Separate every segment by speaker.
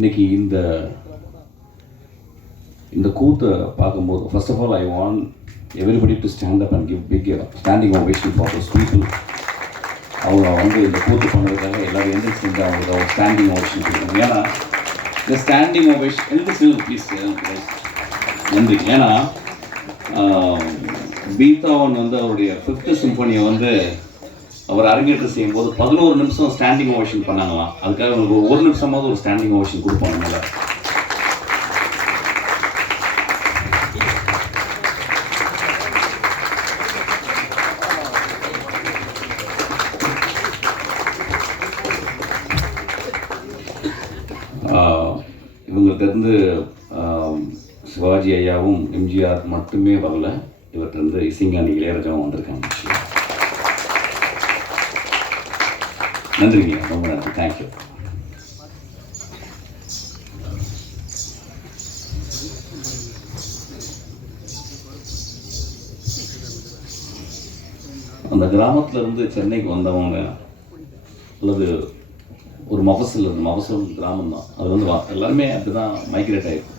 Speaker 1: இன்னைக்கு இந்த இந்த கூத்தை பார்க்கும்போது first of all I want everybody to stand up and give big standing ovation for those people அவங்க வந்து இந்த கூத்து பண்ணதுக்காக எல்லாரும் எந்திரிச்சு செஞ்சு அவங்களுக்கு ஒரு ஸ்டாண்டிங் ஓவேஷன் கொடுக்கணும். ஏன்னா இந்த ஸ்டாண்டிங் ஓவேஷன் எந்திரிச்சு ப்ளீஸ் நன்றி. ஏன்னா பீத்தாவன் வந்து அவருடைய ஃபிஃப்த்து சிம்பனியை வந்து அவர் அரங்கேற்றம் செய்யும்போது பதினோரு நிமிஷம் ஸ்டாண்டிங் ஓவேஷன் பண்ணாங்களாம். அதுக்காக அவங்களுக்கு ஒரு ஒரு நிமிஷமாவது ஒரு ஸ்டாண்டிங் ஓவேஷன் கொடுப்பாங்க மேலே ஆஹ் சிவாஜி ஐயாவும் எம்ஜிஆர் மட்டுமே வரல. இவர்கிட்டருந்து இசைஞானி இளையராஜாவும் வந்திருக்காங்க. நன்றிங்க. ரொம்ப நன்றி. தேங்க்யூ அந்த கிராமத்திலேருந்து சென்னைக்கு வந்தவங்க அல்லது ஒரு மபசல் இருந்து மபசல் கிராமம் தான் அது வந்து வா- எல்லாருமே அப்படிதான் மைக்ரேட் ஆகிருக்கும்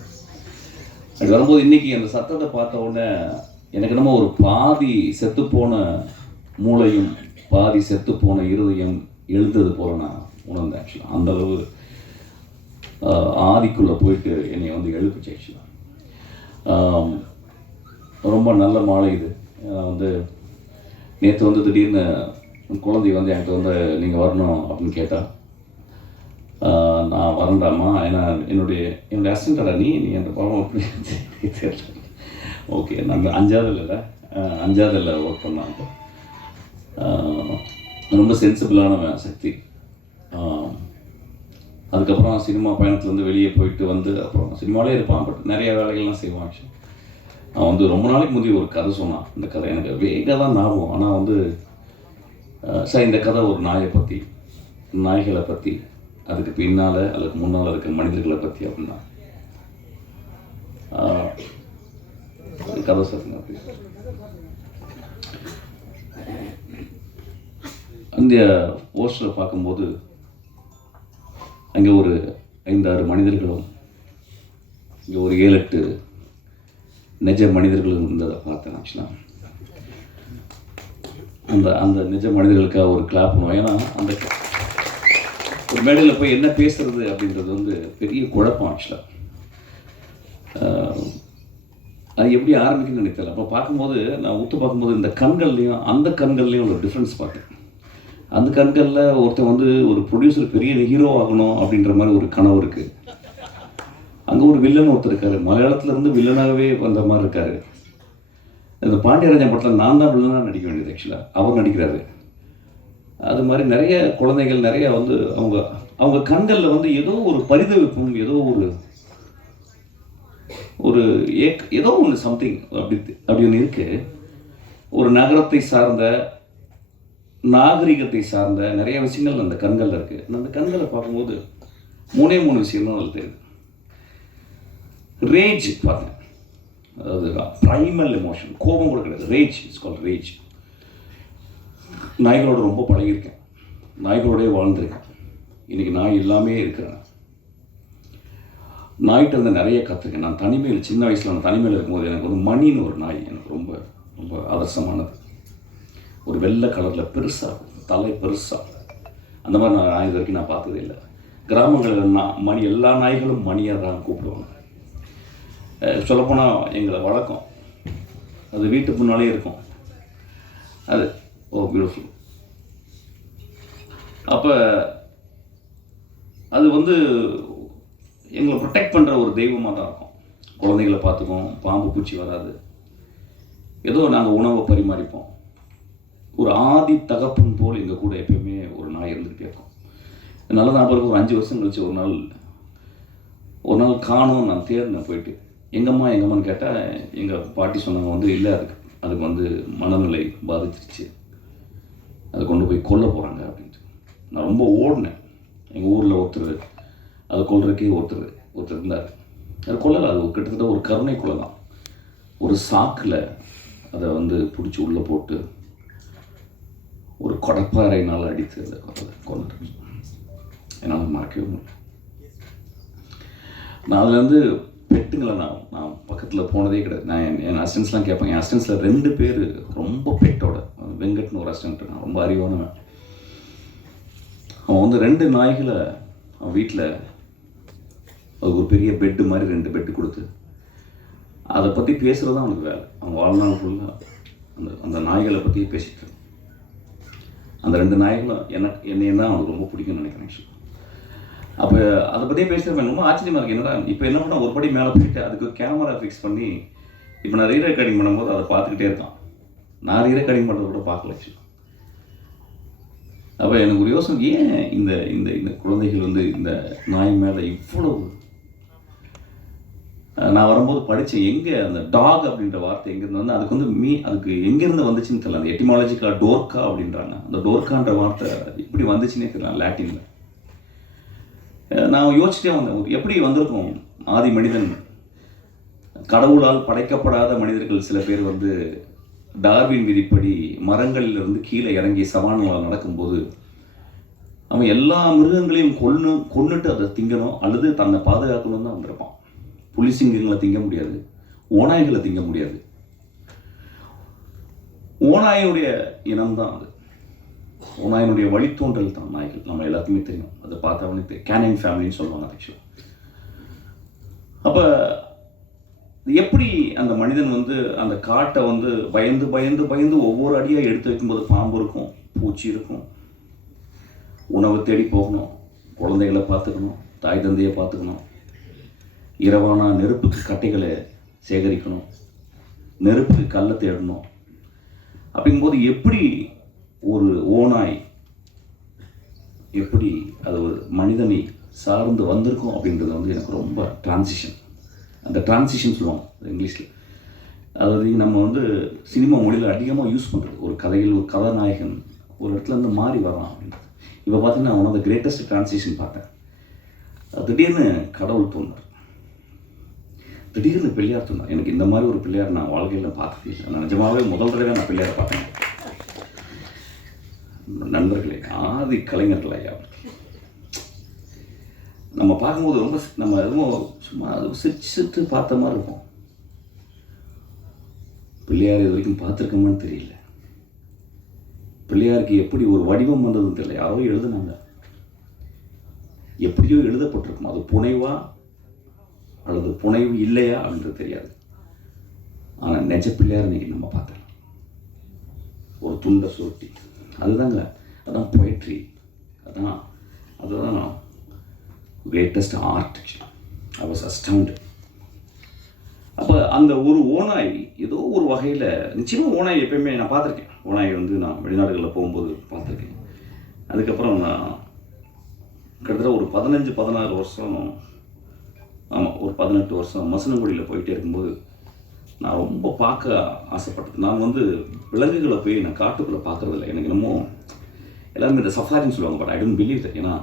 Speaker 1: அப்படி வரும்போது இன்னைக்கு அந்த சத்தத்தை பார்த்த உடனே எனக்கு என்னமோ ஒரு பாதி செத்துப்போன மூளையும் பாதி செத்துப்போன இருதயம் எழுந்தது போல நான் உணர்ந்தேன் ஆக்சுவலாக அந்த அளவு போயிட்டு என்னை வந்து எழுப்பிச்சு ஆக்சுவலாக ரொம்ப நல்ல மாலை இது. வந்து நேற்று வந்து திடீர்னு குழந்தை வந்து என்கிட்ட வந்து நீங்கள் வரணும் அப்படின்னு கேட்டா நான் வரண்டாமா ஏன்னா என்னுடைய என்னுடைய அசிஸ்டண்டா நீ? நீ என்ற பாவம் அப்படி தெரியல ஓகே நான் அஞ்சாவது இல்லை. அஞ்சாவதுல ஒர்க் பண்ணாங்க ரொம்ப சென்சிபிளான சக்தி. அதுக்கப்புறம் சினிமா பயணத்துலேருந்து வெளியே போயிட்டு வந்து அப்புறம் சினிமாலே இருப்பான் பட் நிறைய வேலைகள்லாம் செய்வான் ஆக்சுவலி அவன் வந்து ரொம்ப நாளைக்கு முந்தைய ஒரு கதை சொன்னான். இந்த கதை எனக்கு வேக தான் ஞாபகம். ஆனால் வந்து சார் இந்த கதை ஒரு நாயை பற்றி நாய்களை பற்றி அதுக்கு பின்னால் அதுக்கு முன்னால் இருக்க மனிதர்களை பற்றி அப்படின்னா. கதை சொல்லுங்க அப்படி அந்த போஸ்டரை பார்க்கும்போது அங்கே ஒரு ஐந்தாறு மனிதர்களும் இங்கே ஒரு ஏழு எட்டு நிஜ மனிதர்களும் இருந்ததை பார்த்தேன் ஆக்சுவலாக அந்த அந்த நிஜ மனிதர்களுக்காக ஒரு கிளாப் பண்ணுவோம். ஏன்னா அந்த ஒரு மேடையில் போய் என்ன பேசுறது அப்படின்றது வந்து பெரிய குழப்பம் ஆக்சுவலாக அது எப்படி ஆரம்பிக்குன்னு நினைத்தல அப்போ பார்க்கும்போது நான் ஊற்று பார்க்கும்போது இந்த கண்கள்லேயும் அந்த கண்கள்லேயும் ஒரு டிஃப்ரென்ஸ் பார்த்தேன். அந்த கண்களில் ஒருத்தன் வந்து ஒரு ப்ரொடியூசர் பெரிய ஹீரோ ஆகணும் அப்படின்ற மாதிரி ஒரு கனவு இருக்குது அங்கே ஒரு வில்லன் ஒருத்தர் இருக்காரு. மலையாளத்துலேருந்து வில்லனாகவே வந்த மாதிரி இருக்காரு. இந்த பாண்டியராஜன் படத்தில் நான் தான் வில்லனாக நடிக்க வேண்டியது ஆக்சுவலாக அவர் நடிக்கிறாரு. அது மாதிரி நிறைய குழந்தைகள் நிறைய வந்து அவங்க அவங்க கண்களில் வந்து ஏதோ ஒரு பரிதவிப்பும் ஏதோ ஒரு ஒரு ஏக் ஏதோ ஒன்று சம்திங் அப்படி அப்படி ஒன்று இருக்குது ஒரு நகரத்தை சார்ந்த நாகரிகத்தை சார்ந்த நிறைய விஷயங்கள் அந்த கண்களில் இருக்குது அந்த கண்களை பார்க்கும்போது மூணே மூணு விஷயம் தான் அதில் தெரியுது. ரேஜ் பார்த்தேன் அதாவது ப்ரைமல் எமோஷன் கோபம் கூட கிடையாது. ரேஜ் இட்ஸ் கால் ரேஜ் நாய்களோட ரொம்ப பழகியிருக்கேன். நாய்களோடய வாழ்ந்திருக்கேன். இன்றைக்கி நாய் எல்லாமே இருக்கிறேன். நாய்கிட்ட இருந்து நிறைய கற்றுக்கேன் நான் தனிமையில் சின்ன வயசில் நான் தனிமையில் இருக்கும்போது எனக்கு வந்து மணின்னு ஒரு நாய் எனக்கு ரொம்ப ரொம்ப ஆதர்சமானது. ஒரு வெள்ளை கலரில் பெருசாக தலை பெருசாக அந்த மாதிரி நான் நாய் இது வரைக்கும் நான் பார்த்ததே இல்லை. கிராமங்களில் நான் மணி எல்லா நாய்களும் மணியாக தான் கூப்பிடுவாங்க. சொல்லப்போனால் எங்களை வழக்கம் அது வீட்டு முன்னாலே இருக்கும். அது ஓ பியூட்டிஃபுல் அப்போ அது வந்து எங்களை ப்ரொடெக்ட் பண்ணுற ஒரு தெய்வமாக தான் இருக்கும். குழந்தைகளை பார்த்துக்கும் பாம்பு பூச்சி வராது. ஏதோ நாங்கள் உணவை பரிமாறிப்போம். ஒரு ஆதி தகப்பன் போல் எங்கள் கூட எப்பயுமே ஒரு நாய் இருந்துகிட்டே இருக்கும் நல்ல நான் பிறகு ஒரு அஞ்சு வருஷம் கழிச்சு ஒரு நாள் ஒரு நாள் காணும் நான் தேடினேன் போயிட்டு. எங்கம்மா எங்கம்மான்னு கேட்டால் எங்கள் பாட்டி சொன்னாங்க வந்து இல்லை அதுக்கு அதுக்கு வந்து மனநிலை பாதிச்சிருச்சு. அதை கொண்டு போய் கொல்ல போகிறாங்க அப்படின்ட்டு. நான் ரொம்ப ஓடினேன். எங்கள் ஊரில் ஒருத்தர் அதை கொல்றதுக்கே ஒருத்தர் ஒருத்தர் இருந்தார். அது கொல்லலை அது கிட்டத்தட்ட ஒரு கருணை கொலை தான். ஒரு சாக்கில் அதை வந்து பிடிச்சி உள்ளே போட்டு ஒரு கொடப்பாறையினால் அடித்து அதை கொண்டு என்னால் மறக்கவே முடியல. நான் அதில் வந்து பெட்டுங்களை நான் நான் பக்கத்தில் போனதே கிடையாது. நான் என் என் அசிஸ்டன்ஸ்லாம் கேட்பேன் என் அசிஸ்டன்ஸில் ரெண்டு பேர் ரொம்ப பெட்டோட. வெங்கட்னு ஒரு அசிஸ்டன்ட் நான் ரொம்ப அறிவானவன். அவன் வந்து ரெண்டு நாய்களை அவன் வீட்டில் அது ஒரு பெரிய பெட்டு மாதிரி ரெண்டு பெட்டு கொடுத்து அதை பற்றி பேசுகிறது தான் அவனுக்கு வேலை. அவன் வாழ்நாள் ஃபுல்லாக அந்த அந்த நாய்களை பற்றியே பேசிட்டு அந்த ரெண்டு நாய்களும் எனக்கு என்னையும் தான் அவனுக்கு ரொம்ப பிடிக்கும்னு நினைக்கிறேன் ஆக்சுவலி அப்போ அதை பற்றியே பேசுகிறப்ப ரொம்ப ஆச்சரியமாக இருக்குது என்னடா இப்போ என்ன பண்ண ஒரு படி மேலே போயிட்டு அதுக்கு கேமரா ஃபிக்ஸ் பண்ணி இப்போ நான் ரீ ரெக்கார்டிங் பண்ணும்போது அதை பார்த்துக்கிட்டே இருக்கான். நான் ரீ ரெக்கார்டிங் பண்ணுறது கூட பார்க்கல ஆக்சுவலி அப்போ எனக்கு ஒரு யோசனை ஏன் இந்த இந்த இந்த குழந்தைகள் வந்து இந்த நாய் மேலே இவ்வளோ நான் வரும்போது படித்தேன் எங்கே அந்த டாக் அப்படின்ற வார்த்தை எங்கேருந்து வந்து அதுக்கு வந்து மீ அதுக்கு எங்கேருந்து வந்துச்சுன்னு தெரியல. அந்த எட்டிமாலஜிக்கலாக டோர்க்கா அப்படின்றாங்க. அந்த டோர்க்கான்ற வார்த்தை எப்படி வந்துச்சுன்னே தெரியல லாட்டினில். நான் யோசிச்சிட்டே வந்தேன். எப்படி வந்திருக்கும் ஆதி மனிதன்? கடவுளால் படைக்கப்படாத மனிதர்கள் சில பேர் வந்து டார்வின் விதிப்படி மரங்களிலிருந்து கீழே இறங்கி சவானில் நடக்கும்போது அவன் எல்லா மிருகங்களையும் கொன்று கொன்னுட்டு அதை திங்கணும். அல்லது தன்னை பாதுகாக்கணும்னு தான் வந்திருப்பான். புலி சிங்கங்களை திங்க முடியாது. ஓநாய்களை திங்க முடியாது. ஓநாயுடைய இனம் தான் அது. ஓநாயினுடைய வழித்தோன்றல் தான் நாய்கள். நம்ம எல்லாத்துக்குமே தெரியும். அதை பார்த்தவனே தெரியும் கேனின் ஃபேமிலின்னு சொல்லுவாங்க ஆக்சுவலாக அப்போ எப்படி அந்த மனிதன் வந்து அந்த காட்டை வந்து பயந்து பயந்து பயந்து ஒவ்வொரு அடியாக எடுத்து வைக்கும்போது பாம்பு இருக்கும் பூச்சி இருக்கும். உணவு தேடி போகணும். குழந்தைகளை பார்த்துக்கணும். தாய் தந்தையை பார்த்துக்கணும். இரவானா நெருப்புக்கு கட்டைகளை சேகரிக்கணும். நெருப்புக்கு கல்லை தேடணும். அப்படிங்கும்போது எப்படி ஒரு ஓநாய் எப்படி அது ஒரு மனிதனை சார்ந்து வந்திருக்கும் அப்படின்றது வந்து எனக்கு ரொம்ப டிரான்சிஷன் அந்த டிரான்சிஷன் சொல்லுவோம் இங்கிலீஷில். அதாவது நம்ம வந்து சினிமா மொழியில் அதிகமாக யூஸ் பண்ணுறது ஒரு கதையில் ஒரு கதாநாயகன் ஒரு இடத்துல இருந்து மாறி வரான் அப்படின்றது. இப்போ பார்த்தீங்கன்னா one of the greatest transition பார்த்தேன். அது திடீர்னு கடவுள் தோன்றார். திடீர்னு பிள்ளையார் சொன்னார் எனக்கு இந்த மாதிரி ஒரு பிள்ளையார் நான் வாழ்க்கையில் பார்த்ததே இல்லை. நான் நிஜமாவே முதல் தடவை நான் பிள்ளையாரை பார்த்தேன். நண்பர்களே ஆதி கலைஞர்கள் ஐயா நம்ம பார்க்கும்போது ரொம்ப சி- நம்ம எதுவும் சும்மா அது சிரிச்சுட்டு பார்த்த மாதிரி இருக்கும். பிள்ளையார் இது வரைக்கும் பார்த்துருக்கோமான்னு தெரியல. பிள்ளையாருக்கு எப்படி ஒரு வடிவம் வந்ததுன்னு தெரியல. யாரோ எழுதுனாங்க. எப்படியோ எழுதப்பட்டிருக்கும். அது புனைவா அல்லது புனைவு இல்லையா அப்படின்றது தெரியாது. ஆனால் நெஜ பிள்ளையார் இன்றைக்கி நம்ம பார்த்தோம் ஒரு துண்டை சுருட்டி. அதுதாங்க அதான் பொயட்ரி அதான் அதுதான் greatest art I was astound அப்போ அந்த ஒரு ஓனாய் ஏதோ ஒரு வகையில் நிச்சயமாக ஓநாய் எப்பயுமே நான் பார்த்துருக்கேன். ஓனாய் வந்து நான் வெளிநாடுகளில் போகும்போது பார்த்துருக்கேன். அதுக்கப்புறம் நான் கிட்டத்தட்ட ஒரு பதினஞ்சு பதினாறு வருஷம் ஆமாம் ஒரு பதினெட்டு வருஷம் மசனங்குடியில் போயிட்டே இருக்கும்போது நான் ரொம்ப பார்க்க ஆசைப்பட்டது. நான் வந்து விலங்குகளை போய் நான் காட்டுக்குள்ளே பார்க்குறதில்ல. எனக்கு என்னமோ எல்லாருமே இந்த சஃபாரின்னு சொல்லுவாங்க but I don't believe that ஏன்னா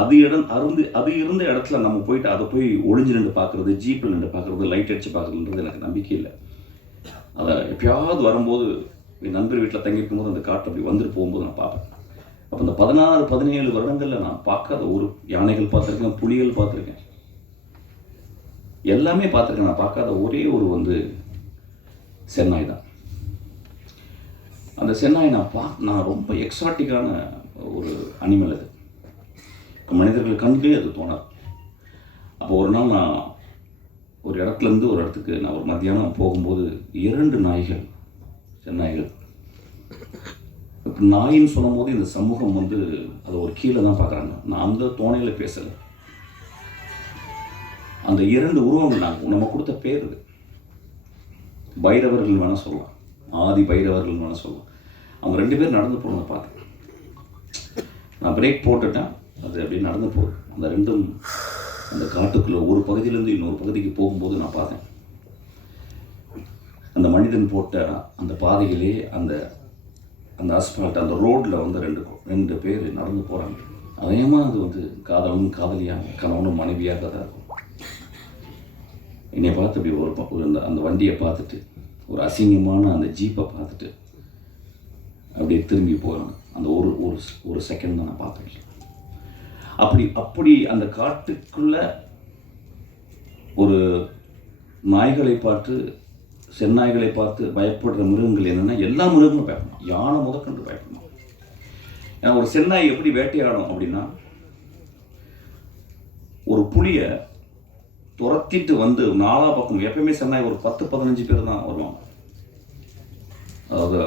Speaker 1: அது இடம் அருந்து அது இருந்த இடத்துல நம்ம போயிட்டு அதை போய் ஒளிஞ்சு நின்று பார்க்குறது ஜீப்பில் நின்று பார்க்குறது லைட் அடித்து பார்க்குறதுன்றது எனக்கு நம்பிக்கை இல்லை. அதை எப்பயாவது வரும்போது என் நண்பர் வீட்டில் தங்கியிருக்கும் போது அந்த காட்டு அப்படி வந்துட்டு போகும்போது நான் பார்ப்பேன். அப்போ இந்த பதினாறு பதினேழு வருடங்களில் நான் பார்க்காத ஒரு யானைகள் பார்த்துருக்கேன் புலிகள் பார்த்துருக்கேன். எல்லாமே பார்த்துருக்கேன். நான் பார்க்காத ஒரே ஒரு வந்து சென்னாய் தான். அந்த சென்னாய் நான் பா நான் ரொம்ப எக்ஸாட்டிக்கான ஒரு அனிமல் அது. மனிதர்கள் கண்களே அது தோணாது. அப்போ ஒரு நாள் நான் ஒரு இடத்துலேருந்து ஒரு இடத்துக்கு நான் ஒரு மத்தியானம் போகும்போது இரண்டு நாய்கள் சென்னாய்கள். இப்போ நாயின்னு சொல்லும்போது இந்த சமூகம் வந்து அதை ஒரு கீழே தான் பார்க்குறாங்க. நான் அந்த தோணையில் பேசலை. அந்த இரண்டு உருவங்கள் நாங்கள் நம்ம கொடுத்த பேர் இது பைரவர்கள் வேணால் சொல்லலாம். ஆதி பைரவர்கள் வேணால் சொல்லலாம். அவங்க ரெண்டு பேர் நடந்து போனதை பார்த்தேன். நான் பிரேக் போட்டுட்டேன். அது அப்படியே நடந்து போகுது. அந்த ரெண்டும் அந்த காட்டுக்குள்ளே ஒரு பகுதியிலேருந்து இன்னொரு பகுதிக்கு போகும்போது நான் பார்த்தேன். அந்த மனிதன் போட்ட அந்த பாதையிலே அந்த அந்த அஸ்பால்ட் அந்த ரோட்டில் வந்து ரெண்டு ரெண்டு பேர் நடந்து போகிறாங்க அதேமா அது வந்து காதலனும் காதலியாக கணவனும் மனைவியாக தான் இருக்கும். என்னை பார்த்து இப்படி ஒரு ஒரு அந்த அந்த வண்டியை பார்த்துட்டு ஒரு அசிங்கமான அந்த ஜீப்பை பார்த்துட்டு அப்படியே திரும்பி போகிறாங்க அந்த ஒரு ஒரு ஒரு செகண்ட் தான் நான் பார்த்தேன் அப்படி அப்படி அந்த காட்டுக்குள்ள ஒரு நாய்களை பார்த்து செந்நாய்களை பார்த்து பயப்படுற மிருகங்கள் என்னென்னா எல்லா மிருகங்களும் பயப்படும் யானை முதற்கொண்டு பயப்படணும். ஏன்னா ஒரு செந்நாய் எப்படி வேட்டையாடும் அப்படின்னா ஒரு புலியை துரத்திட்டு வந்து நாலா பக்கம் எப்பயுமே சென்னாய் ஒரு பத்து பதினஞ்சு பேர் தான் வருவாங்க. அதாவது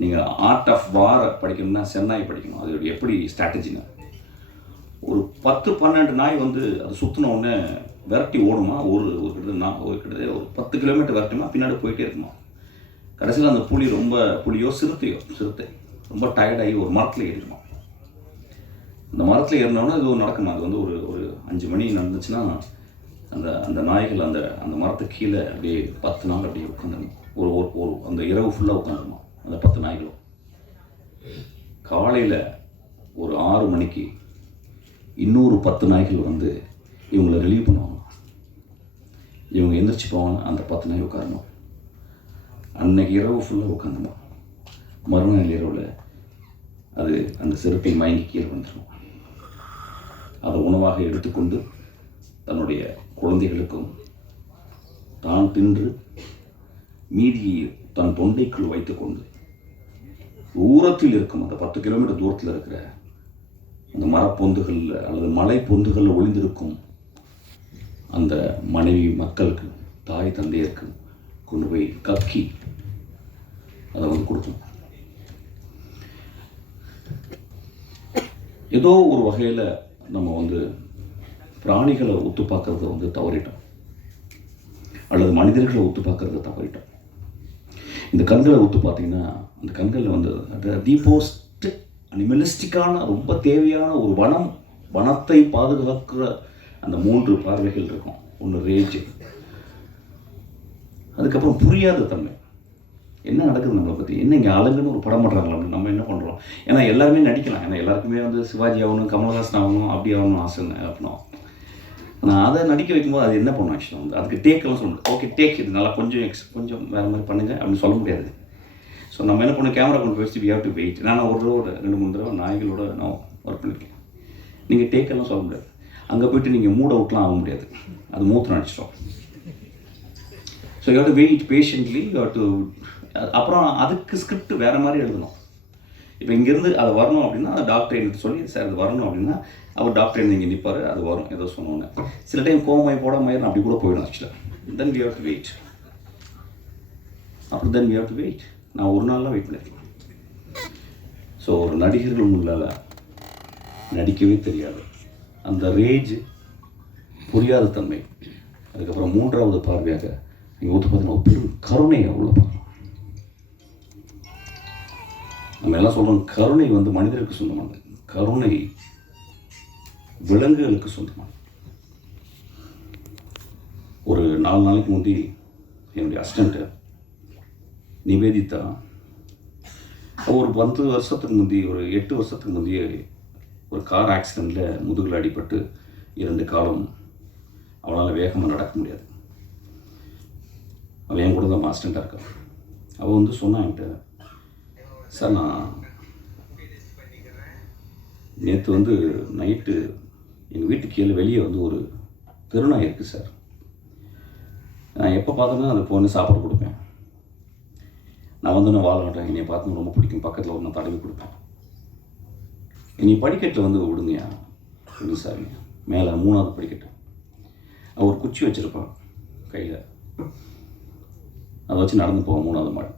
Speaker 1: நீங்கள் ஆர்ட் ஆஃப் வார படிக்கணும்னா சென்னாய் படிக்கணும். அது எப்படி ஸ்ட்ராட்டஜினா ஒரு பத்து பன்னெண்டு நாய் வந்து அது சுற்றின உடனே விரட்டி ஓடுமா? ஒரு ஒரு கிட்ட நான் ஒரு கிட்டத்தட்ட ஒரு பத்து கிலோமீட்டர் விரட்டுமா? பின்னாடி போயிட்டே இருக்குமா? கடைசியில் அந்த புலி ரொம்ப புலியோ சிறுத்தையோ சிறுத்தை ரொம்ப டயர்டாகி ஒரு மரத்தில் ஏறிடுமா? அந்த மரத்தில் ஏறினோன்னா இது ஒரு நடக்குமா? அது வந்து ஒரு ஒரு அஞ்சு மணி நடந்துச்சுன்னா அந்த அந்த நாய்கள் அந்த அந்த மரத்துக்கு கீழே அப்படியே பத்து நாள் அப்படியே உட்காந்துருமா ஒரு ஒரு ஒரு அந்த இரவு ஃபுல்லாக உட்காந்துருமா அந்த பத்து நாய்களும். காலையில் ஒரு ஆறு மணிக்கு இன்னொரு பத்து நாய்கள் வந்து இவங்களை ரிலீவ் பண்ணுவாங்க. இவங்க எந்திரிச்சு போவாங்க அந்த பத்து நாய் உட்காரணும். அன்னைக்கு இரவு ஃபுல்லாக உட்காந்துமா மறுநாள் இரவில் அது அந்த செருப்பை மயங்கி கீழே வந்துடும் அதை உணவாக எடுத்துக்கொண்டு தன்னுடைய குழந்தைகளுக்கும் தான் தின்று மீதியை தன் தொண்டைக்குள் வைத்துக்கொண்டு தூரத்தில் இருக்கும் அந்த பத்து கிலோமீட்டர் தூரத்தில் இருக்கிற அந்த மரப்பொந்துகளில் அல்லது மலை பொந்துகளில் ஒளிந்திருக்கும் அந்த மனைவி மக்களுக்கு தாய் தந்தையருக்கு கொண்டு போய் கக்கி அதை வந்து கொடுக்கும். ஏதோ ஒரு வகையில் நம்ம வந்து பிராணிகளை ஒத்து பார்க்கறத வந்து தவறிட்டோம். அல்லது மனிதர்களை ஒத்து பார்க்கறத தவறிட்டோம். இந்த கண்களை ஒத்து பார்த்தீங்கன்னா அந்த கண்களில் வந்து தி போஸ்ட் அனிமலிஸ்டிக்கான ரொம்ப தேவையான ஒரு வனம் வனத்தை பாதுகாக்கிற அந்த மூன்று பார்வைகள் இருக்கும். ஒன்று ரேஜ் அதுக்கப்புறம் புரியாத தன்மை. என்ன நடக்குது நம்மளை பற்றி என்ன இங்கே ஆளுங்கன்னு ஒரு படம் பண்ணுறாங்களா அப்படின்னு நம்ம என்ன பண்ணுறோம் ஏன்னா எல்லாருமே நடிக்கலாம். ஏன்னா எல்லாருக்குமே வந்து சிவாஜி ஆகணும் கமல்ஹாசன் ஆகணும் அப்படி ஆகணும்னு ஆசை அப்படின்னா. நான் அதை நடிக்க வைக்கும்போது அது என்ன பண்ணும் ஆக்சுவலாக வந்து? அதுக்கு டேக்கெல்லாம் சொல்ல முடியாது. ஓகே டேக் இது நல்லா கொஞ்சம் எக்ஸ் கொஞ்சம் வேறு மாதிரி பண்ணுங்க அப்படின்னு சொல்ல முடியாது. ஸோ நம்ம என்ன பண்ணோம் கேமரா கொண்டு வச்சு வி ஹவ் டு வெயிட் நான் ஒரு தடவை ரெண்டு மூணு தடவை நாய்களோட நான் ஒர்க் பண்ணியிருக்கேன் நீங்கள் டேக்கெல்லாம் சொல்ல முடியாது. அங்கே போயிட்டு நீங்கள் மூட் அவுட்லாம் ஆக முடியாது. அது மூத்து நினச்சிட்டோம் so you to wait patiently you to அப்புறம் அதுக்கு ஸ்கிரிப்ட் வேறு மாதிரி எழுதணும். இப்போ இங்கேருந்து அது வரணும் அப்படின்னா டாக்டர் எனக்கு சொல்லி சார் அது வரணும் அப்படின்னா அவர் டாக்டர் என்ன இங்கே நிற்பார் அது வரும். ஏதோ சொன்னோன்னே சில டைம் கோமாய் போடாமல் அப்படி கூட போயிடும் ஆக்சுவலாக then we have to wait அப்புறம் then we have to wait நான் ஒரு நாள்லாம் வெயிட் பண்ணியிருக்கேன் ஸோ ஒரு நடிகர்கள் முன்னால் நடிக்கவே தெரியாது. அந்த ரேஜ் புரியாத தன்மை. அதுக்கப்புறம் மூன்றாவது பார்வையாக நீங்கள் ஒத்து பார்த்தீங்கன்னா பெரும் கருணை உள்ள பார்க்கலாம் நம்ம எல்லாம் சொல்கிறோம் கருணை வந்து மனிதருக்கு சொந்தமானது. கருணை விலங்குகளுக்கு சொந்தமானது ஒரு நாலு நாளைக்கு முந்தி என்னுடைய அசிஸ்டண்ட்டு நிவேதிதா ஒரு பத்து வருஷத்துக்கு முந்தி ஒரு எட்டு வருஷத்துக்கு முந்தைய ஒரு கார் ஆக்சிடெண்ட்டில் முதுகில் அடிபட்டு இரண்டு காலம் அவளால் வேகமாக நடக்க முடியாது. அவள் என் கூட தான் மாஸ்டண்ட்டாக இருக்கான் அவள் வந்து சொன்னான் என்கிட்ட சார் நான் நேற்று வந்து நைட்டு எங்கள் வீட்டுக்கு கீழே வெளியே வந்து ஒரு திருநாய் இருக்குது சார். நான் எப்போ பார்த்தோன்னா அந்த பொண்ணு சாப்பாடு கொடுப்பேன். நான் வந்து நான் வாழ மாட்டேன் என்னை பார்த்து ரொம்ப பிடிக்கும். பக்கத்தில் ஒன்று தடவி கொடுப்பேன். நீ படிக்கட்டில் வந்து விடுங்கயா விடு சாமி. மேலே மூணாவது படிக்கட்டு. ஒரு குச்சி வச்சுருப்பான் கையில். அதை வச்சு நடந்து போவோம் மூணாவது மாடி.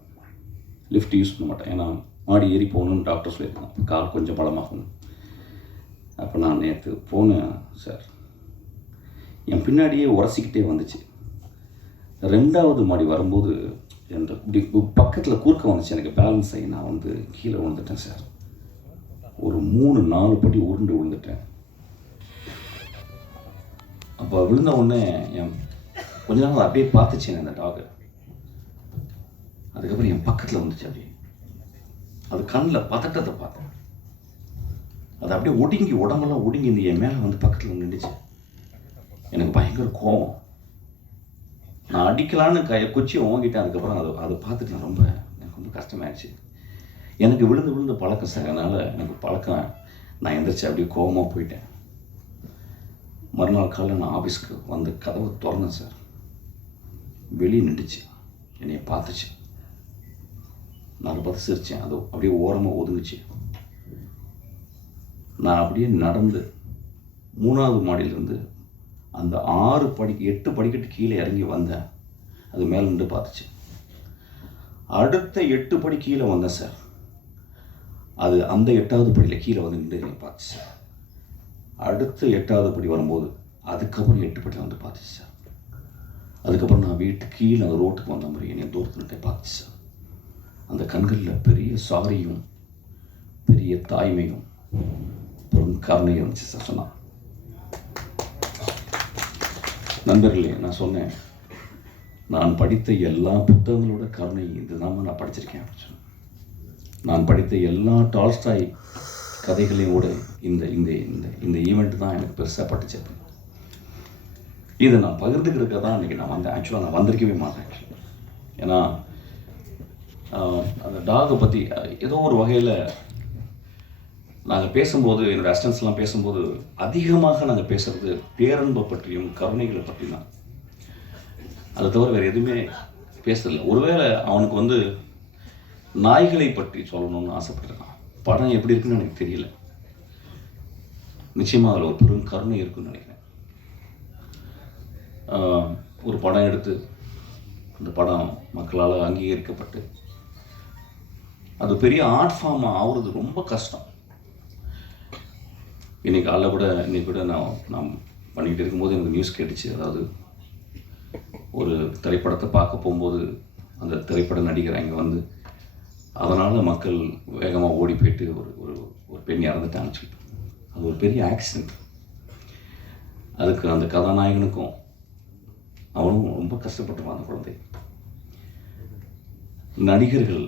Speaker 1: லிஃப்ட் யூஸ் பண்ண மாட்டேன். ஏன்னா மாடி ஏறி போகணும்னு டாக்டர் சொல்லியிருக்கான். கால் கொஞ்சம் பலமாகணும் அப்போ நான் நேற்று போனேன் சார் என் பின்னாடியே உரசிக்கிட்டே வந்துச்சு. ரெண்டாவது மாடி வரும்போது என்ற இப்படி பக்கத்தில் குறுக்க வந்துச்சு. எனக்கு பேலன்ஸ் ஆகி நான் வந்து கீழே விழுந்துட்டேன் சார் ஒரு மூணு நாலு படி உருண்டு விழுந்துட்டேன். அப்போ விழுந்த உடனே என் கொஞ்ச நாள் அப்படியே பார்த்துச்சு அந்த டாகு அதுக்கப்புறம் என் பக்கத்தில் வந்துச்சு அப்படியே. அது கண்ணில் பதட்டத்தை பார்த்தேன். அது அப்படியே ஒடுங்கி உடம்பெல்லாம் ஒடுங்கி இந்த என் மேலே வந்து பக்கத்தில் நின்றுச்சு எனக்கு பயங்கர கோவம். நான் அடிக்கலான்னு கையை குச்சி ஓங்கிட்டேன் அதுக்கப்புறம் அதை அதை பார்த்துட்டு நான் ரொம்ப எனக்கு ரொம்ப கஷ்டமாயிடுச்சு. எனக்கு விழுந்து விழுந்து பழக்கம் சார். அதனால் எனக்கு பழக்கம் நான் எந்திரிச்சு அப்படியே கோவமாக போயிட்டேன். மறுநாள் காலையில் நான் ஆஃபீஸ்க்கு வந்து கதவை திறந்தேன் சார். வெளியே நின்றுச்சு. என்னையை பார்த்துச்சு. நான் பார்த்து சிரித்தேன் அது அப்படியே ஓரமாக ஒதுங்குச்சு. நான் அப்படியே நடந்து மூணாவது மாடியிலேருந்து அந்த ஆறு படி எட்டு படிக்கட்டு கீழே இறங்கி வந்தேன். அது மேலே நின்று பார்த்துச்சு. அடுத்த எட்டு படி கீழே வந்தேன் சார். அது அந்த எட்டாவது படியில் கீழே வந்து நின்று என்னை பார்த்துச்சு சார். அடுத்த எட்டாவது படி வரும்போது அதுக்கப்புறம் எட்டு படியில் வந்து பார்த்துச்சு சார். அதுக்கப்புறம் நான் வீட்டு கீழே அந்த ரோட்டுக்கு வந்த மாதிரி என்னை தூரத்துக்கிட்டே பார்த்துச்சு சார். அந்த கண்களில் பெரிய சாரியும் பெரிய தாய்மையும் பெரும் கருணையை இருந்துச்சு சார் சொன்னான் நண்பர்களே நான் சொன்னேன் நான் படித்த எல்லா புத்தகங்களோட கருணை இதுதான் நான் படிச்சிருக்கேன் அப்படின்னு சொன்னேன். நான் படித்த எல்லா டால்ஸ்டாய் கதைகளையும் கூட இந்த இந்த இந்த இந்த ஈவெண்ட் தான் எனக்கு பெருசாக பட்டுச்சு அப்படின்னு. இதை நான் பகிர்ந்துக்கிறதுக்காக தான் இன்றைக்கி நான் வந்தேன் ஆக்சுவலாக நான் வந்திருக்கவே மாட்டேன் ஏன்னா அந்த டாகை பற்றி ஏதோ ஒரு வகையில் நாங்கள் பேசும்போது என்னோடய அஸ்டன்ஸ்லாம் பேசும்போது அதிகமாக நாங்கள் பேசுகிறது பேரன்பை பற்றியும் கருணைகளை பற்றி தான். அதை தவிர வேறு எதுவுமே பேசுறதில்ல. ஒருவேளை அவனுக்கு வந்து நாய்களை பற்றி சொல்லணும்னு ஆசைப்பட்டிருக்கான். படம் எப்படி இருக்குன்னு எனக்கு தெரியல. நிச்சயமாக அதில் ஒரு பெரும் கருணை இருக்குன்னு நினைக்கிறேன். ஒரு படம் எடுத்து அந்த படம் மக்களால் அங்கீகரிக்கப்பட்டு அது பெரிய ஆர்ட் ஃபார்ம் ஆகுறது ரொம்ப கஷ்டம். இன்றைக்கி காலைல கூட இன்றைக்கி கூட நான் நான் பண்ணிக்கிட்டு இருக்கும்போது எனக்கு நியூஸ் கேட்டுச்சு. அதாவது ஒரு திரைப்படத்தை பார்க்க போகும்போது அந்த திரைப்பட நடிகர் அங்கே வந்து அதனால் மக்கள் வேகமாக ஓடி போயிட்டு ஒரு ஒரு ஒரு பெண் இறந்துட்டான்னு சொல்லிட்டு. அது ஒரு பெரிய ஆக்சிடென்ட் அதுக்கு அந்த கதாநாயகனுக்கும் அவனும் ரொம்ப கஷ்டப்பட்டுருவான் அந்த குழந்தை. நடிகர்கள்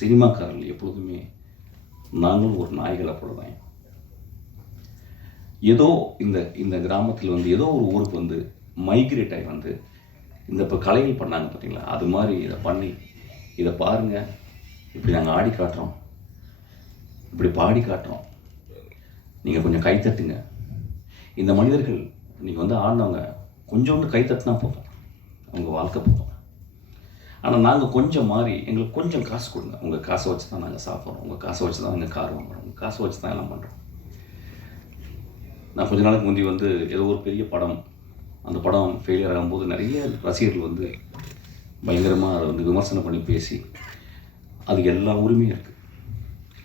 Speaker 1: சினிமாக்காரர்கள் எப்பொழுதுமே நாங்களும் ஒரு நாய்களை போலதான் ஏதோ இந்த இந்த கிராமத்தில் வந்து ஏதோ ஒரு ஊருக்கு வந்து மைக்ரேட் ஆகி வந்து இந்த இப்போ கலைகள் பண்ணாங்க பார்த்தீங்களா அது மாதிரி இதை பண்ணி இதை பாருங்கள் இப்படி நாங்கள் ஆடி காட்டுறோம். இப்படி பாடி காட்டுறோம். நீங்கள் கொஞ்சம் கை தட்டுங்க. இந்த மனிதர்கள் நீங்கள் வந்து ஆடினவங்க கொஞ்சோண்டு கை தட்டினா போதும். அவங்க வாழ்க்கை போதும். ஆனால் நாங்கள் கொஞ்சம் மாறி எங்களுக்கு கொஞ்சம் காசு கொடுங்க. உங்கள் காசை வச்சு தான் நாங்கள் சாப்பிட்றோம் உங்கள் காசை வச்சு தான் நாங்கள் கார் வாங்குறோம் உங்கள் காசை வச்சு தான் எல்லாம் பண்ணுறோம் நான் கொஞ்ச நாளுக்கு முந்தி வந்து ஏதோ ஒரு பெரிய படம் அந்த படம் ஃபெயிலியர் ஆகும்போது நிறைய ரசிகர்கள் வந்து பயங்கரமாக அதை வந்து விமர்சனம் பண்ணி பேசி அது எல்லா உரிமையும் இருக்குது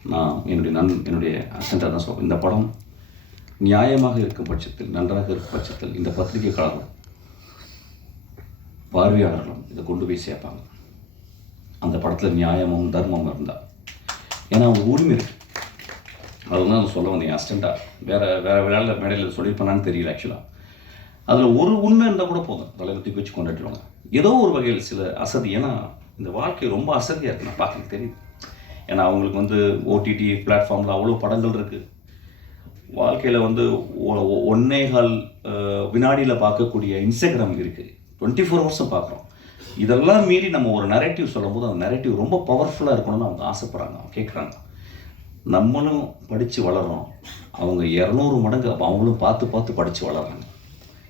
Speaker 1: நான் என்னுடைய நன் என்னுடைய அசண்டாக தான் சொல்கிறேன் இந்த படம் நியாயமாக இருக்கும் பட்சத்தில் நன்றாக இருக்கும் பட்சத்தில் இந்த பத்திரிகை கழகம் பார்வையாளர்களும் இதை கொண்டு போய் சேர்ப்பாங்க. அந்த படத்தில் நியாயமும் தர்மமும் இருந்தால் ஏன்னா அவங்க உரிமை இருக்குது அதுதான் நான் சொல்ல வந்தீங்க அஸ்டண்ட்டாக வேறு வேறு வேலை மேடையில் சொல்லியிருப்பானான்னு தெரியல ஆக்சுவலாக அதில் ஒரு உண்மை இருந்தால் கூட போதும். தலைவர் தூக்கி வச்சு கொண்டாடிடுவாங்க ஏதோ ஒரு வகையில் சில அசதி ஏன்னா இந்த வாழ்க்கை ரொம்ப அசதியாக இருக்குது நான் பார்க்க தெரியுது. ஏன்னா அவங்களுக்கு வந்து ஓடிடி பிளாட்ஃபார்மில் அவ்வளோ படங்கள் இருக்குது வாழ்க்கையில் வந்து ஒன்னேகால் வினாடியில் பார்க்கக்கூடிய இன்ஸ்டாகிராம் இருக்குது டுவெண்ட்டி ஃபோர் ஹவர்ஸும் பார்க்குறோம். இதெல்லாம் மீறி நம்ம ஒரு நரேட்டிவ் சொல்லும்போது அந்த நரேட்டிவ் ரொம்ப பவர்ஃபுல்லாக இருக்கணும்னு அவங்க ஆசைப்பட்றாங்க. அவங்க கேட்குறாங்க நம்மளும் படித்து வளரோம் அவங்க இரநூறு மடங்கு அப்போ அவங்களும் பார்த்து பார்த்து படித்து வளர்றாங்க.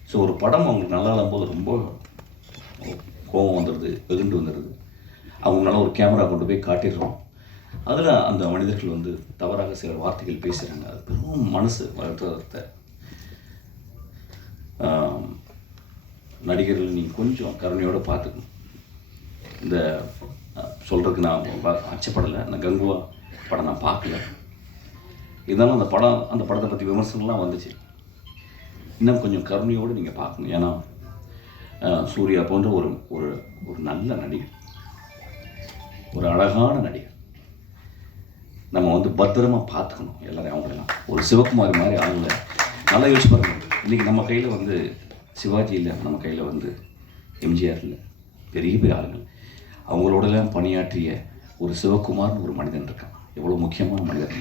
Speaker 1: ஸோ ஒரு படம் அவங்களுக்கு நல்லா இல்லாம்போது ரொம்ப கோபம் வந்துடுது வெகுண்டு வந்துடுது அவங்களால ஒரு கேமரா கொண்டு போய் காட்டிடுறோம். அதில் அந்த மனிதர்கள் வந்து தவறாக சில வார்த்தைகள் பேசுகிறாங்க அது பெரும் மனசு வருத்தத்தை நடிகர்கள் நீங்கள் கொஞ்சம் கருணையோடு பார்த்துக்கணும். இந்த சொல்கிறதுக்கு நான் அச்சப்படலை அந்த கங்குவா படம் நான் பார்க்கல. இருந்தாலும் அந்த படம் அந்த படத்தை பற்றி விமர்சனம்லாம் வந்துச்சு. இன்னும் கொஞ்சம் கருணையோடு நீங்கள் பார்க்கணும். ஏன்னா சூர்யா போன்ற ஒரு ஒரு ஒரு நல்ல நடிகர். ஒரு அழகான நடிகர். நம்ம வந்து பத்திரமா பார்த்துக்கணும் எல்லாரையும் அவங்களெல்லாம். ஒரு சிவகுமார் மாதிரி ஆளுங்க. நல்லா யோசிச்சு பாருங்க. இன்றைக்கி நம்ம கையில் வந்து சிவாஜி இல்லை நம்ம கையில் வந்து எம்ஜிஆர் இல்லை. பெரிய பெரிய ஆளுங்கள் அவங்களோடலாம் பணியாற்றிய ஒரு சிவகுமார்னு ஒரு மனிதன் இருக்கான். எவ்வளோ முக்கியமான மனிதன்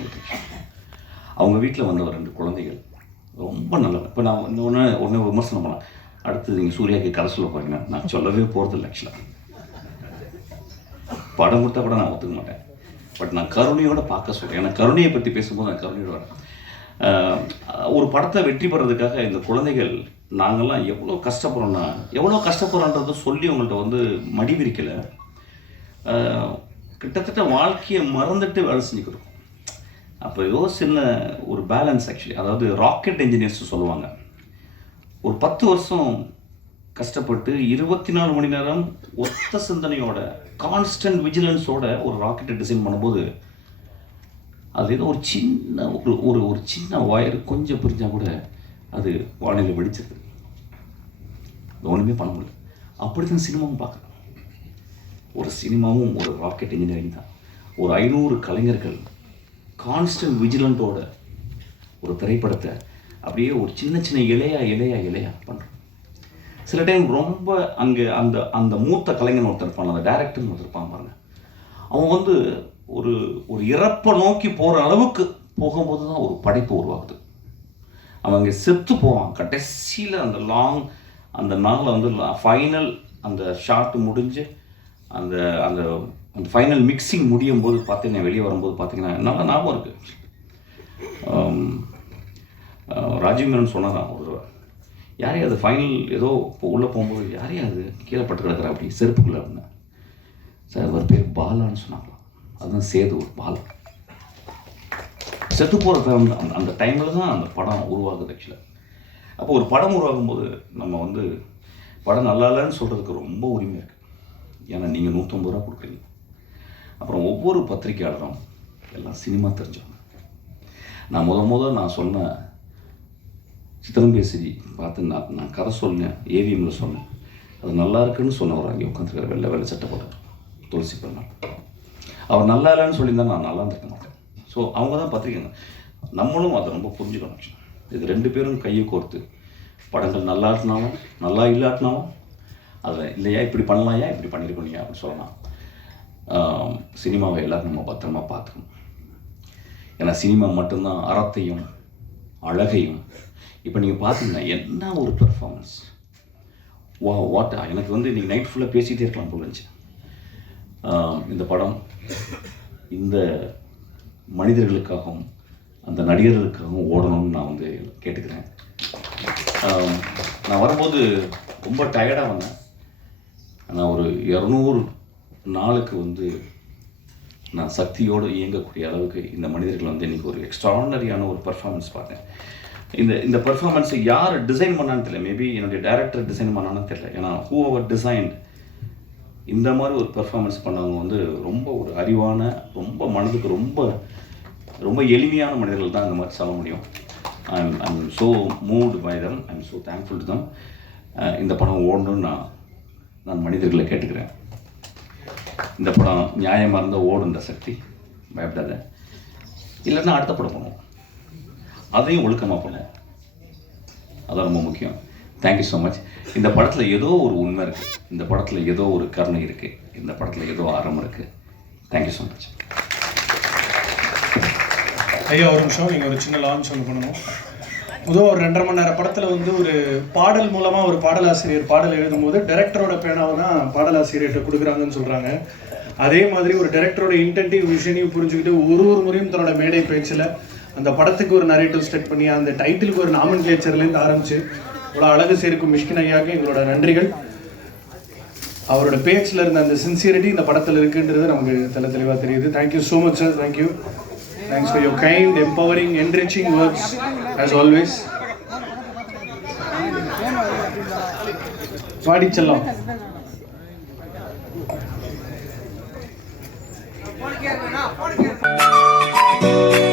Speaker 1: அவங்க வீட்டில் வந்த ரெண்டு குழந்தைகள். ரொம்ப நல்லவன் இப்போ நான் ஒன்று ஒன்று விமர்சனம் பண்ணலாம் அடுத்து நீங்கள் சூர்யாக்கு கதை சொல்ல போகிறீங்கன்னா நான் சொல்லவே போகிறதில்ல ஆக்சுவலாக படம் கொடுத்தா கூட நான் ஒத்துக்க மாட்டேன். பட் நான் கருணையோட பார்க்க சொல்கிறேன் ஏன்னா கருணையை பற்றி பேசும்போது நான் கருணையோட வரேன். ஒரு படத்தை வெற்றி பெறதுக்காக இந்த குழந்தைகள் நாங்கள்லாம் எவ்வளோ கஷ்டப்படுறோன்னா எவ்வளோ கஷ்டப்படுறோன்றதை சொல்லி உங்கள்கிட்ட வந்து மடி விரிக்கலை கிட்டத்தட்ட வாழ்க்கையை மறந்துட்டு வேலை செஞ்சுக்கிறோம் அப்போ சின்ன ஒரு பேலன்ஸ் ஆக்சுவலி அதாவது ராக்கெட் இன்ஜினியர்ஸ் சொல்லுவாங்க. ஒரு பத்து வருஷம் கஷ்டப்பட்டு இருபத்தி நாலு மணி நேரம் ஒத்த சிந்தனையோட கான்ஸ்டன்ட் விஜிலன்ஸோட ஒரு ராக்கெட்டை டிசைன் பண்ணும்போது அது ஏதோ ஒரு சின்ன ஒரு ஒரு ஒரு சின்ன ஒயர் கொஞ்சம் பிரிஞ்சால் கூட அது வானிலை வெடிச்சிருது. ஒன்றுமே பண்ண முடியல. அப்படி தான் சினிமாவும் பார்க்குறேன் ஒரு சினிமாவும் ஒரு ராக்கெட் இன்ஜினியரிங் தான். ஒரு ஐநூறு கலைஞர்கள் கான்ஸ்டன்ட் விஜிலண்டோட ஒரு திரைப்படத்தை அப்படியே ஒரு சின்ன சின்ன இலையா இலையா இலையா பண்ணுறோம் சில டைம் ரொம்ப அங்கே அந்த அந்த மூத்த கலைஞன் ஒருத்தர் இருப்பான் அந்த டேரக்டர்னு ஒருத்தர் இருப்பான் பாருங்க. அவன் வந்து ஒரு ஒரு இறப்பை நோக்கி போகிற அளவுக்கு போகும்போது தான் ஒரு படைப்பு உருவாகுது. அவன் அங்கே செத்து போவான். கடைசியில் அந்த லாங் அந்த நாளில் வந்து ஃபைனல் அந்த ஷார்ட் முடிஞ்சு அந்த அந்த அந்த ஃபைனல் மிக்சிங் முடியும் போது பார்த்தீங்கன்னா வெளியே வரும்போது பார்த்தீங்கன்னா நல்லா ஞாபகம் இருக்குது ராஜீவ் மேனன் சொன்னதான் ஒரு தடவை. யாரையும் அது ஃபைனல் ஏதோ இப்போ உள்ளே போகும்போது யாரையும் அது கீழே பட்டு கிடக்குற அப்படி செருப்புக்குள்ளே அப்படின்னு? சார் ஒரு பேர் பாலான்னு சொன்னாங்களாம். அதுதான் சேது ஒரு பாலா. செத்து போகிற அந்த அந்த டைமில் தான் அந்த படம் உருவாகுது ஆக்சுவலாக அப்போ ஒரு படம் உருவாகும் போது நம்ம வந்து படம் நல்லா இல்லைன்னு சொல்கிறதுக்கு ரொம்ப உரிமை இருக்குது ஏன்னா நீங்கள் நூற்றம்பது ரூபா கொடுக்குறீங்க. அப்புறம் ஒவ்வொரு பத்திரிக்கையாளரும் எல்லாம் சினிமா தெரிஞ்சவங்க. நான் முத முத நான் சொன்ன சித்திரம்பேசிரி பார்த்து நான் நான் கதை சொன்னேன் ஏவிஎம்மில் சொன்னேன். அது நல்லா இருக்குன்னு சொன்னவர் அங்கே உட்காந்துருக்கார் வெள்ளை வெள்ளை சட்டை போட்டார் துளசி பெருமாள். அவர் நல்லா இல்லைன்னு சொல்லியிருந்தா நான் நல்லா இருந்திருக்க மாட்டேன். ஸோ அவங்க தான் பத்திரிக்கைங்க நம்மளும் அதை ரொம்ப புரிஞ்சுக்கணும். இது ரெண்டு பேரும் கையை கோர்த்து படங்கள் நல்லா ஆட்டினாலும் நல்லா இல்லாட்டினாலும் அதில் இல்லையா இப்படி பண்ணலாம்யா இப்படி பண்ணியிருக்கணுயா அப்படின்னு சொல்லலாம். சினிமாவை எல்லோரும் நம்ம பத்திரமா பார்த்துக்கணும். ஏன்னா சினிமா மட்டும்தான் அறத்தையும் அழகையும் இப்போ நீங்கள் பார்த்தீங்கன்னா என்ன ஒரு பெர்ஃபார்மன்ஸ் வா வாட் எனக்கு வந்து இன்றைக்கி நைட் ஃபுல்லாக பேசிகிட்டே இருக்கலாம் போல இருந்துச்சு. இந்த படம் இந்த மனிதர்களுக்காகவும் அந்த நடிகர்களுக்காகவும் ஓடணும்னு நான் வந்து கேட்டுக்கிறேன். நான் வரும்போது ரொம்ப டயர்டாக வந்தேன். நான் ஒரு இரநூறு நாளுக்கு வந்து நான் சக்தியோடு இயங்கக்கூடிய அளவுக்கு இந்த மனிதர்கள் வந்து இன்றைக்கி ஒரு எக்ஸ்ட்ராடனரியான ஒரு பர்ஃபார்மன்ஸ் பார்த்தேன். இந்த இந்த பர்ஃபார்மன்ஸை யார் டிசைன் பண்ணான்னு தெரியல. மேபி என்னுடைய டேரக்டர் டிசைன் பண்ணான்னு தெரியல. ஏன்னா ஹூ அவர் டிசைன்ட் இந்த மாதிரி ஒரு பெர்ஃபார்மன்ஸ் பண்ணவங்க வந்து ரொம்ப ஒரு அறிவான ரொம்ப மனதுக்கு ரொம்ப ரொம்ப எளிமையான மனிதர்கள் தான் இந்த மாதிரி சொல்ல முடியும். I'm I'm so moved by them I'm so thankful to them இந்த படம் ஓடணும்னு நான் நான் மனிதர்களை கேட்டுக்கிறேன். இந்த படம் நியாயமாக இருந்தால் ஓடும் இந்த சக்தி. பயப்படாத. இல்லைன்னா அடுத்த படம் பண்ணுவோம் அதையும் ஒழுக்கமாக பண்ணுவோம் அதான் ரொம்ப முக்கியம். தேங்க்யூ ஸோ மச் இந்த படத்தில் ஏதோ ஒரு உண்மை இருக்குது இந்த படத்தில் ஏதோ ஒரு கருணை இருக்குது இந்த படத்தில் ஏதோ அறம் இருக்குது தேங்க்யூ ஸோ மச்
Speaker 2: ஐயா ஒரு நிமிஷம். நீங்கள் ஒரு சின்ன லான்ச் ஒன்று பண்ணணும். பொதுவாக ஒரு ரெண்டரை மணி நேர படத்தில் வந்து ஒரு பாடல் மூலமாக ஒரு பாடலாசிரியர் பாடல் எழுதும்போது டைரக்டரோட பேனாவை தான் பாடலாசிரியர்கிட்ட கொடுக்குறாங்கன்னு சொல்கிறாங்க அதே மாதிரி ஒரு டைரக்டரோட இன்டென்டிவ் விஷனையும் புரிஞ்சுக்கிட்டு ஒரு ஒரு முறையும் தன்னோட மேடை பேச்சில் அந்த படத்துக்கு ஒரு நரேட்டிவ் ஸ்டெட் பண்ணி அந்த டைட்டிலுக்கு ஒரு நாமன் கிளேச்சர்லேருந்து ஆரம்பிச்சு இவ்வளோ அழகு சேர்க்கும் மிஷ்கின் ஐயாக்கு எங்களோட நன்றிகள். அவரோட பேச்சில் இருந்த அந்த சின்சியரிட்டி இந்த படத்தில் இருக்குன்றது நமக்கு தெல தெளிவாக தெரியுது. Thank you so much sir thank you Thanks for your kind, empowering, enriching words as always. Swadi Challam. Thank you.